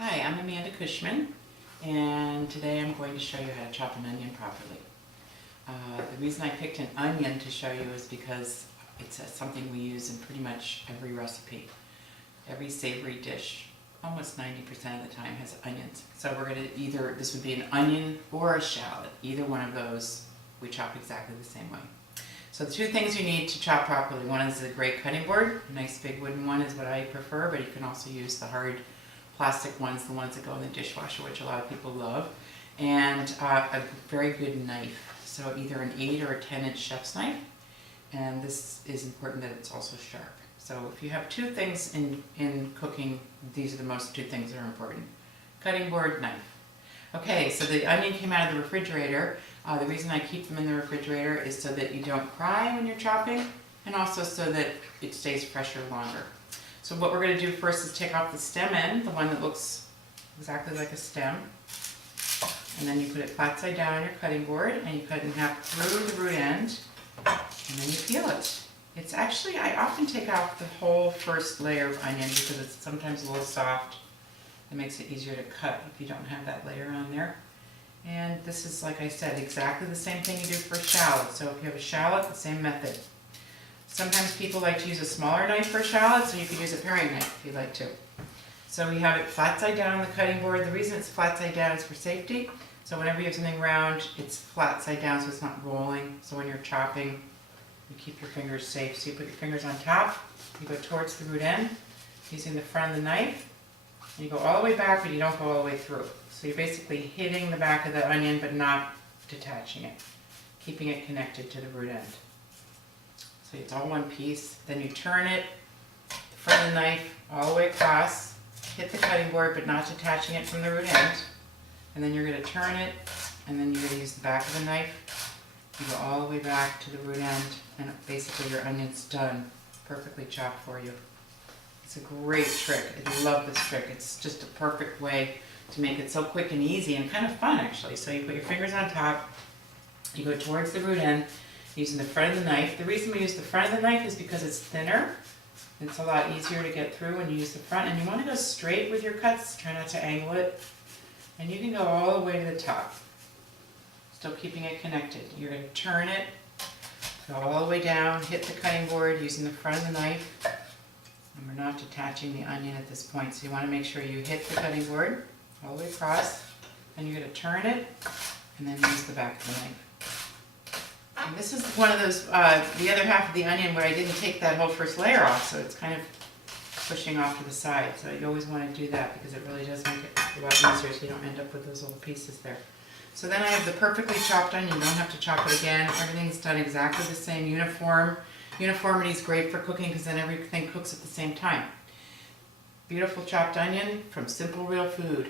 Hi, I'm Amanda Cushman, and today I'm going to show you how to chop an onion properly. The reason I picked an onion to show you is because it's something we use in pretty much every recipe. Every savory dish, almost 90% of the time, has onions. So we're going to this would be an onion or a shallot. Either one of those, we chop exactly the same way. So the two things you need to chop properly, one is a great cutting board. A nice big wooden one is what I prefer, but you can also use the hard plastic ones, the ones that go in the dishwasher, which a lot of people love, and a very good knife. So either an 8 or a 10-inch chef's knife, and this is important that it's also sharp. So if you have two things in cooking, these are the most two things that are important. Cutting board, knife. Okay, so the onion came out of the refrigerator. The reason I keep them in the refrigerator is so that you don't cry when you're chopping, and also so that it stays fresher longer. So what we're going to do first is take off the stem end, the one that looks exactly like a stem, and then you put it flat side down on your cutting board, and you cut in half through the root end, and then you peel it. It's actually, I often take off the whole first layer of onion because it's sometimes a little soft. It makes it easier to cut if you don't have that layer on there. And this is, like I said, exactly the same thing you do for shallot. So if you have a shallot, the same method. Sometimes people like to use a smaller knife for shallots, so you could use a paring knife if you'd like to. So we have it flat side down on the cutting board. The reason it's flat side down is for safety. So whenever you have something round, it's flat side down so it's not rolling. So when you're chopping, you keep your fingers safe. So you put your fingers on top, you go towards the root end using the front of the knife, and you go all the way back, but you don't go all the way through. So you're basically hitting the back of the onion but not detaching it, keeping it connected to the root end. So it's all one piece. Then you turn it, the front of the knife, all the way across, hit the cutting board but not detaching it from the root end. And then you're going to turn it, and then you're going to use the back of the knife. You go all the way back to the root end, and basically your onion's done, perfectly chopped for you. It's a great trick. I love this trick. It's just a perfect way to make it so quick and easy and kind of fun, actually. So you put your fingers on top, you go towards the root end, using the front of the knife. The reason we use the front of the knife is because it's thinner. It's a lot easier to get through when you use the front. And you want to go straight with your cuts. Try not to angle it. And you can go all the way to the top, still keeping it connected. You're going to turn it, go all the way down, hit the cutting board using the front of the knife. And we're not detaching the onion at this point. So you want to make sure you hit the cutting board all the way across. Then you're going to turn it, and then use the back of the knife. And this is one of those, the other half of the onion where I didn't take that whole first layer off, so it's kind of pushing off to the side. So you always want to do that because it really does make it a lot easier so you don't end up with those little pieces there. So then I have the perfectly chopped onion. You don't have to chop it again. Everything's done exactly the same, uniform. Uniformity is great for cooking because then everything cooks at the same time. Beautiful chopped onion from Simple Real Food.